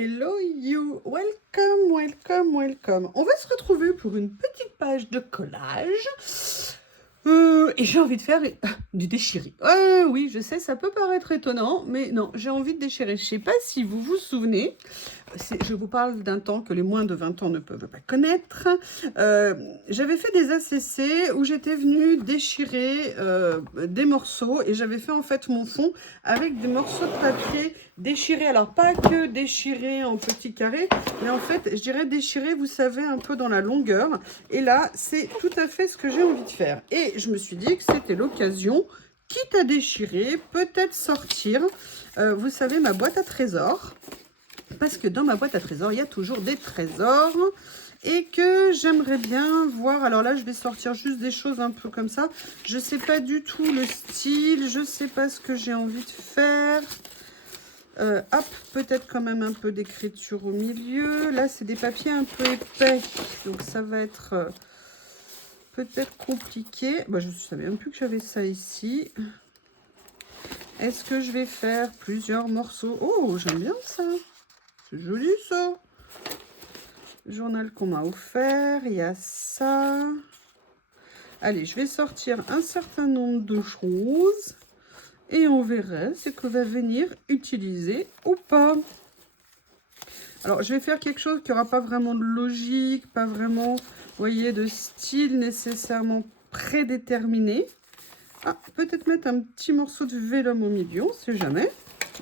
Hello you, welcome, welcome, welcome. On va se retrouver pour une petite page de collage. Et j'ai envie de faire du déchiré. Oui, je sais, ça peut paraître étonnant, mais non, j'ai envie de déchirer. Je ne sais pas si vous vous souvenez, je vous parle d'un temps que les moins de 20 ans ne peuvent pas connaître. J'avais fait des ACC où j'étais venue déchirer des morceaux et j'avais fait en fait mon fond avec des morceaux de papier déchirés. Alors pas que déchirés en petits carrés, mais en fait je dirais déchirés, vous savez, un peu dans la longueur. Et là c'est tout à fait ce que j'ai envie de faire. Et je me suis dit que c'était l'occasion, quitte à déchirer, peut-être sortir, vous savez, ma boîte à trésors. Parce que dans ma boîte à trésors, il y a toujours des trésors et que j'aimerais bien voir. Alors là, je vais sortir juste des choses un peu comme ça. Je ne sais pas du tout le style, je ne sais pas ce que j'ai envie de faire. Hop, peut-être quand même un peu d'écriture au milieu. Là, c'est des papiers un peu épais, donc ça va être peut-être compliqué. Bah, je ne savais même plus que j'avais ça ici. Est-ce que je vais faire plusieurs morceaux? Oh, j'aime bien ça. C'est joli ça. Journal qu'on m'a offert, il y a ça. Allez, je vais sortir un certain nombre de choses et on verra ce que va venir utiliser ou pas. Alors, je vais faire quelque chose qui n'aura pas vraiment de logique, pas vraiment, vous voyez, de style nécessairement prédéterminé. Ah, peut-être mettre un petit morceau de vélum au milieu, on ne sait jamais.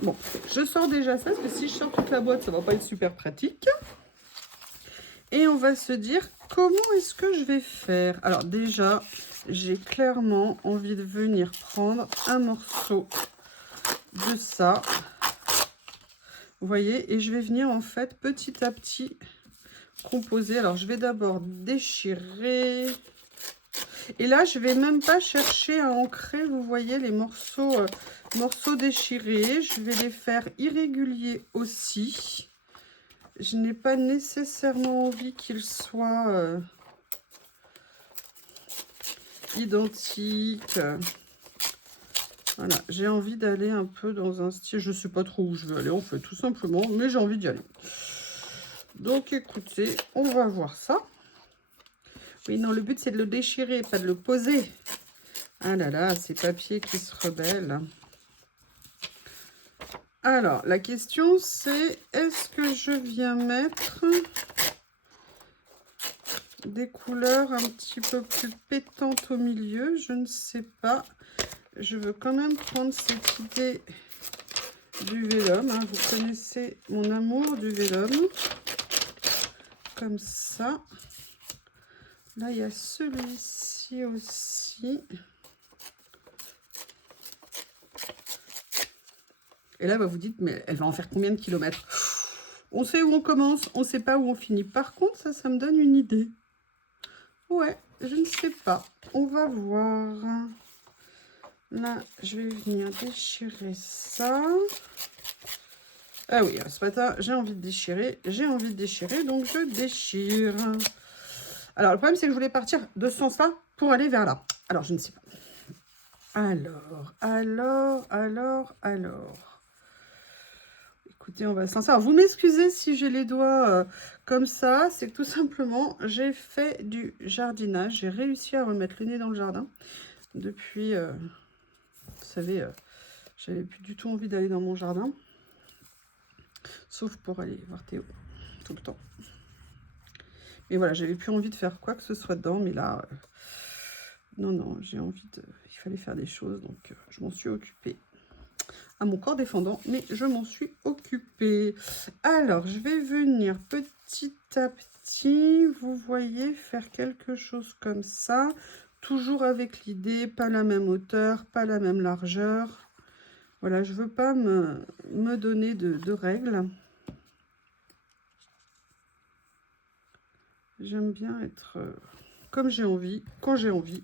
Bon, je sors déjà ça, parce que si je sors toute la boîte, ça ne va pas être super pratique. Et on va se dire, comment est-ce que je vais faire? Alors déjà, j'ai clairement envie de venir prendre un morceau de ça. Vous voyez, et je vais venir en fait petit à petit composer. Alors je vais d'abord déchirer. Et là, je vais même pas chercher à ancrer, vous voyez, les morceaux déchirés. Je vais les faire irréguliers aussi. Je n'ai pas nécessairement envie qu'ils soient identiques. Voilà, j'ai envie d'aller un peu dans un style, je ne sais pas trop où je veux aller en fait, tout simplement, mais j'ai envie d'y aller. Donc écoutez, on va voir ça. Oui, non, le but c'est de le déchirer, pas de le poser. Ah là là, ces papiers qui se rebellent. Alors, la question c'est, est-ce que je viens mettre des couleurs un petit peu plus pétantes au milieu? Je ne sais pas. Je veux quand même prendre cette idée du vélum. Hein. Vous connaissez mon amour du vélum. Comme ça. Là, il y a celui-ci aussi. Et là, bah, vous dites, mais elle va en faire combien de kilomètres? On sait où on commence, on ne sait pas où on finit. Par contre, ça me donne une idée. Ouais, je ne sais pas. On va voir. Là, je vais venir déchirer ça. Ah oui, ce matin, j'ai envie de déchirer. J'ai envie de déchirer, donc je déchire. Alors, le problème, c'est que je voulais partir de ce sens-là pour aller vers là. Alors, je ne sais pas. Alors. Écoutez, on va se lancer. Alors, vous m'excusez si j'ai les doigts comme ça. C'est que tout simplement, j'ai fait du jardinage. J'ai réussi à remettre le nez dans le jardin. Depuis, vous savez, j'avais plus du tout envie d'aller dans mon jardin. Sauf pour aller voir Théo, tout le temps. Mais voilà, j'avais plus envie de faire quoi que ce soit dedans. Mais là, non, j'ai envie de... Il fallait faire des choses, donc je m'en suis occupée. À mon corps défendant, mais je m'en suis occupée. Alors, je vais venir petit à petit, vous voyez, faire quelque chose comme ça. Toujours avec l'idée, pas la même hauteur, pas la même largeur. Voilà, je veux pas me donner de règles. J'aime bien être comme j'ai envie, quand j'ai envie.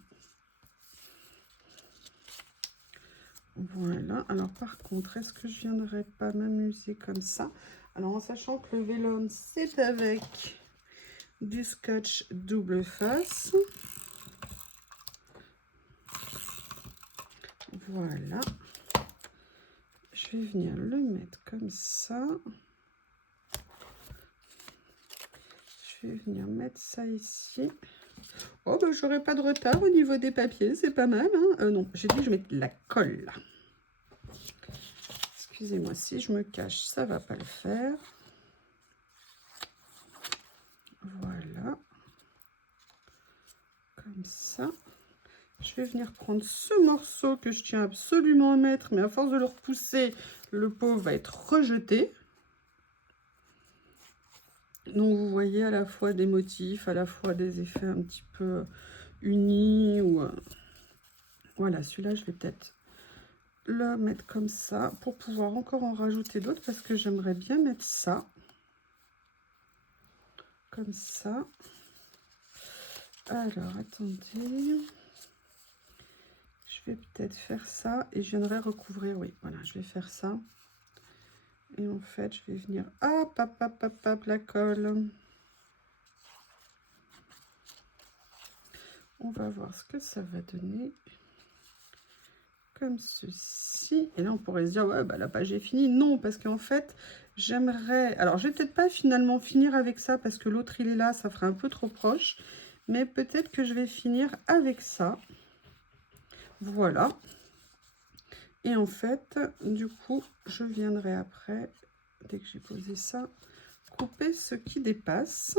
Voilà, alors par contre, est-ce que je viendrais pas m'amuser comme ça? Alors en sachant que le vélum, c'est avec du scotch double face. Voilà. Je vais venir le mettre comme ça. je vais venir mettre ça ici. Oh, bah, j'aurai pas de retard au niveau des papiers, c'est pas mal. Hein, non, j'ai dit que je mets de la colle. Excusez-moi, si je me cache, ça va pas le faire. Voilà. Comme ça. Je vais venir prendre ce morceau que je tiens absolument à mettre, mais à force de le repousser, le pot va être rejeté. Donc vous voyez à la fois des motifs, à la fois des effets un petit peu unis. Ou voilà, celui-là, je vais peut-être le mettre comme ça pour pouvoir encore en rajouter d'autres parce que j'aimerais bien mettre ça. Comme ça. Alors, attendez. Je vais peut-être faire ça et je viendrai recouvrir. Oui, voilà, je vais faire ça. Et en fait, je vais venir... Hop, hop, hop, hop, hop, la colle. On va voir ce que ça va donner. Comme ceci. Et là, on pourrait se dire, ouais, bah, la page est finie. Non, parce qu'en fait, j'aimerais... Alors, je vais peut-être pas finalement finir avec ça parce que l'autre, il est là, ça ferait un peu trop proche. Mais peut-être que je vais finir avec ça. Voilà. Et en fait, du coup, je viendrai après, dès que j'ai posé ça, couper ce qui dépasse.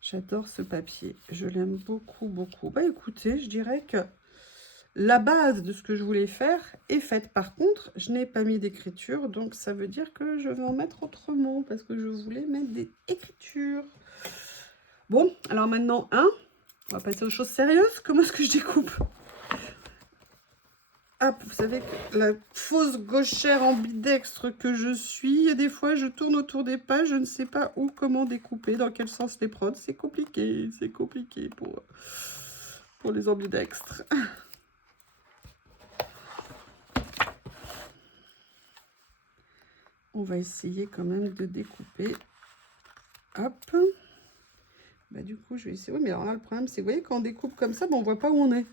J'adore ce papier. Je l'aime beaucoup, beaucoup. Bah écoutez, je dirais que la base de ce que je voulais faire est faite. Par contre, je n'ai pas mis d'écriture, donc ça veut dire que je vais en mettre autrement, parce que je voulais mettre des écritures. Bon, alors maintenant, on va passer aux choses sérieuses. Comment est-ce que je découpe ? Ah, vous savez que la fausse gauchère ambidextre que je suis, il y a des fois je tourne autour des pages, je ne sais pas où, comment découper, dans quel sens les prendre. C'est compliqué pour les ambidextres. On va essayer quand même de découper. Hop. Bah, du coup, je vais essayer. Oui, mais alors là, le problème, c'est, vous voyez, quand on découpe comme ça, bah, on ne voit pas où on est.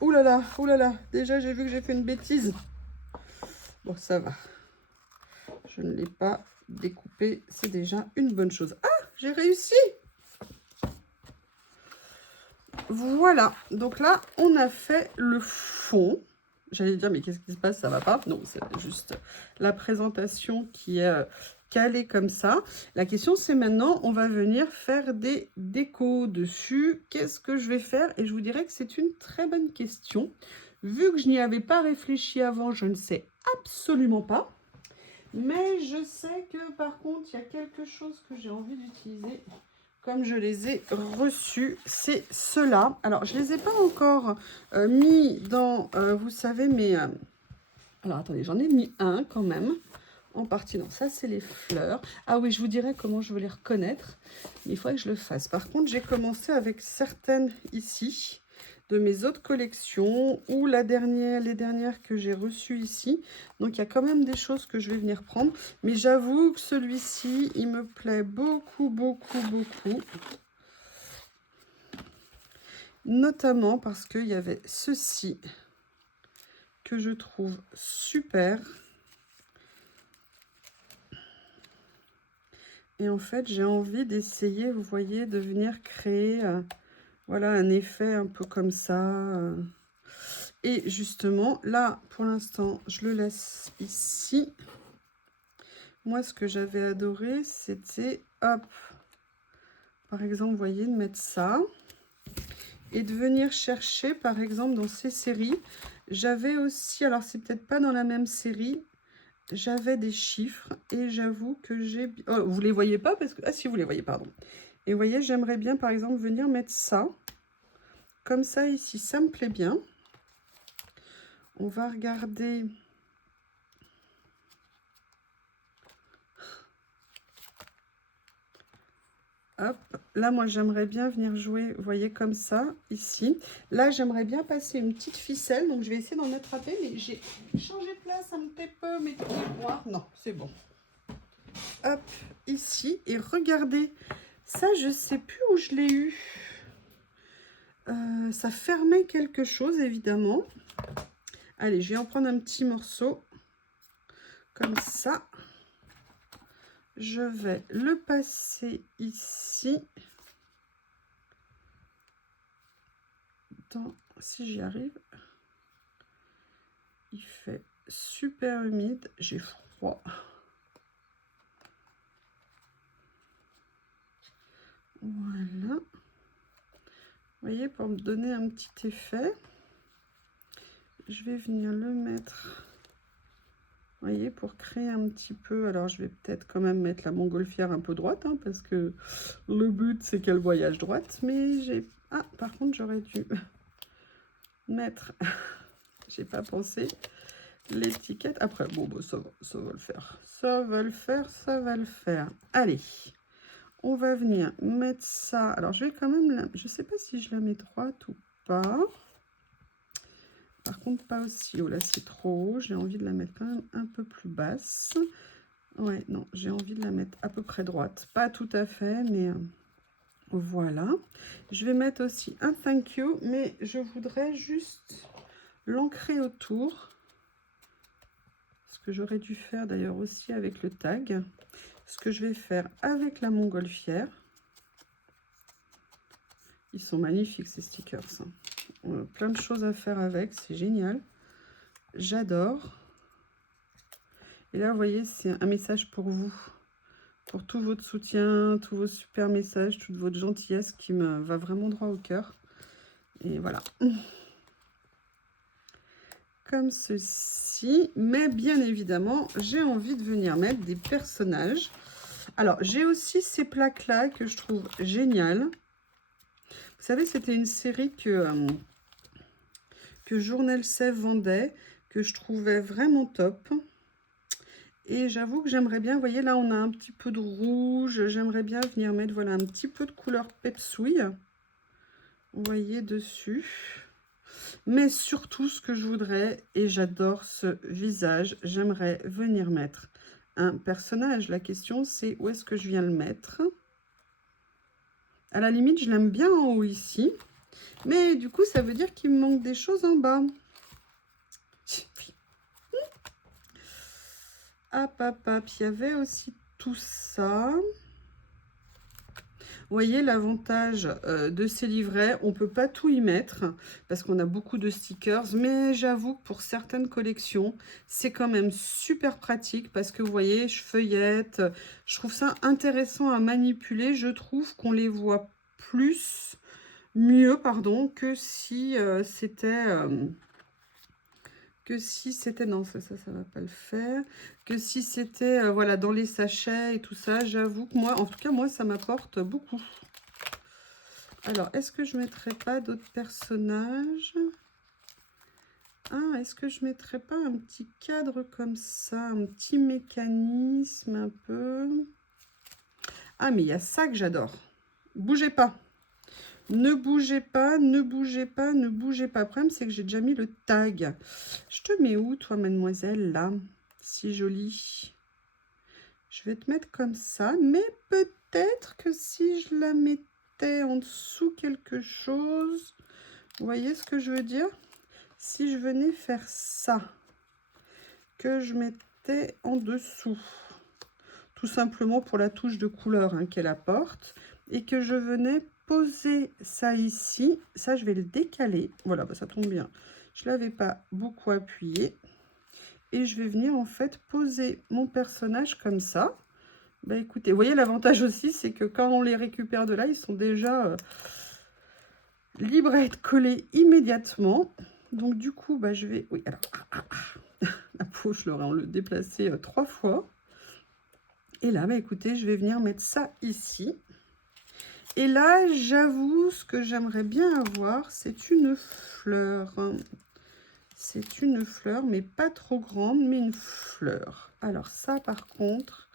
Ouh là là, déjà j'ai vu que j'ai fait une bêtise. Bon, ça va. Je ne l'ai pas découpé, c'est déjà une bonne chose. Ah, j'ai réussi! Voilà, donc là, on a fait le fond. J'allais dire, mais qu'est-ce qui se passe? Ça va pas? Non, c'est juste la présentation qui est calée comme ça. La question, c'est maintenant, on va venir faire des décos dessus. Qu'est-ce que je vais faire? Et je vous dirais que c'est une très bonne question. Vu que je n'y avais pas réfléchi avant, je ne sais absolument pas. Mais je sais que, par contre, il y a quelque chose que j'ai envie d'utiliser. Comme je les ai reçus, c'est ceux-là. Alors, je ne les ai pas encore mis dans, vous savez, mais... alors, attendez, j'en ai mis un quand même, en partie. Non, ça, c'est les fleurs. Ah oui, je vous dirai comment je veux les reconnaître. Mais il faudrait que je le fasse. Par contre, j'ai commencé avec certaines ici, de mes autres collections, ou les dernières que j'ai reçues ici. Donc, il y a quand même des choses que je vais venir prendre. Mais j'avoue que celui-ci, il me plaît beaucoup, beaucoup, beaucoup. Notamment parce qu'il y avait ceci que je trouve super. Et en fait, j'ai envie d'essayer, vous voyez, de venir créer... voilà, un effet un peu comme ça. Et justement, là, pour l'instant, je le laisse ici. Moi, ce que j'avais adoré, c'était, hop, par exemple, vous voyez, de mettre ça. Et de venir chercher, par exemple, dans ces séries. J'avais aussi, alors c'est peut-être pas dans la même série, j'avais des chiffres. Et j'avoue que j'ai... Oh, vous les voyez pas parce que... Ah si, vous les voyez, pardon. Et vous voyez, j'aimerais bien, par exemple, venir mettre ça. Comme ça, ici, ça me plaît bien. On va regarder. Hop, là, moi, j'aimerais bien venir jouer, vous voyez, comme ça, ici. Là, j'aimerais bien passer une petite ficelle. Donc, je vais essayer d'en attraper, mais j'ai changé de place un petit peu. Mais non, c'est bon. Hop, ici. Et regardez, ça, je sais plus où je l'ai eu. Ça fermait quelque chose, évidemment. Allez, je vais en prendre un petit morceau. Comme ça. Je vais le passer ici. Si j'y arrive. Il fait super humide, j'ai froid. Voilà. Vous voyez, pour me donner un petit effet, je vais venir le mettre, vous voyez, pour créer un petit peu. Alors, je vais peut-être quand même mettre la montgolfière un peu droite, hein, parce que le but, c'est qu'elle voyage droite. Mais j'ai... Ah, par contre, j'aurais dû mettre... J'ai pas pensé l'étiquette. Après, bon, bah, ça va le faire. Ça va le faire, ça va le faire. Allez. On va venir mettre ça. Alors, je vais quand même la... Je sais pas si je la mets droite ou pas. Par contre, pas aussi haut. Là, c'est trop haut. J'ai envie de la mettre quand même un peu plus basse. Ouais, non, j'ai envie de la mettre à peu près droite. Pas tout à fait, mais voilà. Je vais mettre aussi un thank you, mais je voudrais juste l'ancrer autour. Ce que j'aurais dû faire d'ailleurs aussi avec le tag. Ce que je vais faire avec la montgolfière. Ils sont magnifiques ces stickers. Plein de choses à faire avec, c'est génial. J'adore. Et là, vous voyez, c'est un message pour vous. Pour tout votre soutien, tous vos super messages, toute votre gentillesse qui me va vraiment droit au cœur. Et voilà. Comme ceci. Mais bien évidemment, j'ai envie de venir mettre des personnages. Alors, j'ai aussi ces plaques-là que je trouve géniales. Vous savez, c'était une série que Journal Sève vendait, que je trouvais vraiment top. Et j'avoue que j'aimerais bien, vous voyez, là, on a un petit peu de rouge. J'aimerais bien venir mettre, voilà, un petit peu de couleur pepsouille. Vous voyez, dessus. Mais surtout, ce que je voudrais, et j'adore ce visage, j'aimerais venir mettre un personnage. La question, c'est où est-ce que je viens le mettre? À la limite, je l'aime bien en haut ici. Mais du coup, ça veut dire qu'il me manque des choses en bas. Hop, hop, hop. Il y avait aussi tout ça. Vous voyez l'avantage de ces livrets, on ne peut pas tout y mettre parce qu'on a beaucoup de stickers, mais j'avoue que pour certaines collections, c'est quand même super pratique parce que vous voyez, je feuillette, je trouve ça intéressant à manipuler, je trouve qu'on les voit mieux, pardon, que si c'était... non, ça va pas le faire, que si c'était voilà, dans les sachets et tout ça. J'avoue que moi, en tout cas moi, ça m'apporte beaucoup. Alors, est-ce que je mettrais pas d'autres personnages? Ah, est-ce que je mettrais pas un petit cadre comme ça, un petit mécanisme un peu? Ah, mais il y a ça que j'adore. Bougez pas. Ne bougez pas, ne bougez pas, ne bougez pas. Le problème, c'est que j'ai déjà mis le tag. Je te mets où, toi, mademoiselle, là? Si jolie. Je vais te mettre comme ça, mais peut-être que si je la mettais en dessous quelque chose, vous voyez ce que je veux dire? Si je venais faire ça, que je mettais en dessous, tout simplement pour la touche de couleur hein, qu'elle apporte, et que je venais poser ça ici, ça je vais le décaler, voilà, bah, ça tombe bien, je l'avais pas beaucoup appuyé, et je vais venir en fait poser mon personnage comme ça. Bah écoutez, vous voyez l'avantage aussi, c'est que quand on les récupère de là, ils sont déjà libres à être collés immédiatement. Donc du coup, bah, je vais... Oui, alors, la peau, je l'aurais le déplacé 3 fois. Et là, bah, écoutez, je vais venir mettre ça ici. Et là, j'avoue, ce que j'aimerais bien avoir, c'est une fleur. C'est une fleur, mais pas trop grande, mais une fleur. Alors ça, par contre,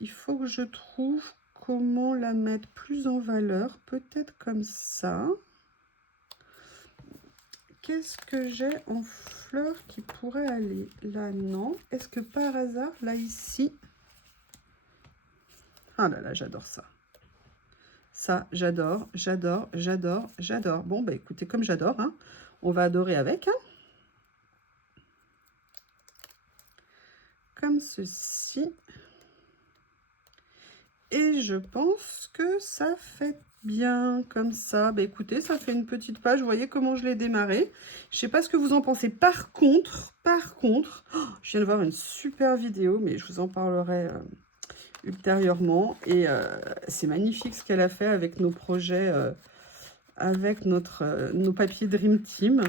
il faut que je trouve comment la mettre plus en valeur. Peut-être comme ça. Qu'est-ce que j'ai en fleurs qui pourrait aller là? Non. Est-ce que par hasard, là, ici... Ah là là, j'adore ça. Ça, j'adore, j'adore, j'adore, j'adore. Bon, bah écoutez, comme j'adore, hein, on va adorer avec. Hein. Comme ceci. Et je pense que ça fait bien comme ça. Bah écoutez, ça fait une petite page. Vous voyez comment je l'ai démarré. Je sais pas ce que vous en pensez. Par contre, oh, je viens de voir une super vidéo, mais je vous en parlerai ultérieurement. Et c'est magnifique ce qu'elle a fait avec nos projets, avec nos papiers Dream Team.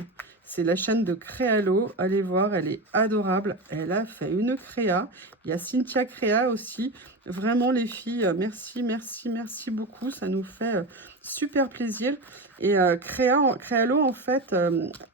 C'est la chaîne de Créalo. Allez voir, elle est adorable. Elle a fait une créa. Il y a Cynthia Créa aussi. Vraiment, les filles, merci, merci, merci beaucoup. Ça nous fait super plaisir. Et Créalo, en fait,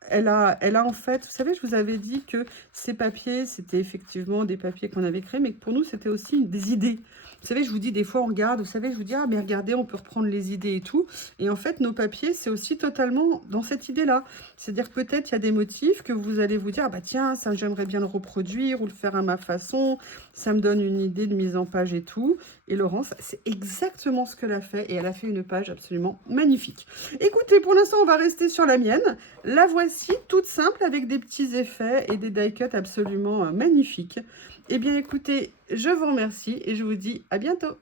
elle a en fait, vous savez, je vous avais dit que ces papiers, c'était effectivement des papiers qu'on avait créés, mais que pour nous, c'était aussi des idées. Vous savez, je vous dis, des fois, on regarde, vous savez, je vous dis, ah, mais regardez, on peut reprendre les idées et tout. Et en fait, nos papiers, c'est aussi totalement dans cette idée-là. C'est-à-dire peut-être il y a des motifs que vous allez vous dire, ah bah tiens, ça j'aimerais bien le reproduire ou le faire à ma façon. Ça me donne une idée de mise en page et tout. Et Laurence, c'est exactement ce qu'elle a fait. Et elle a fait une page absolument magnifique. Écoutez, pour l'instant, on va rester sur la mienne. La voici, toute simple, avec des petits effets et des die cuts absolument magnifiques. Eh bien, écoutez, je vous remercie et je vous dis à bientôt.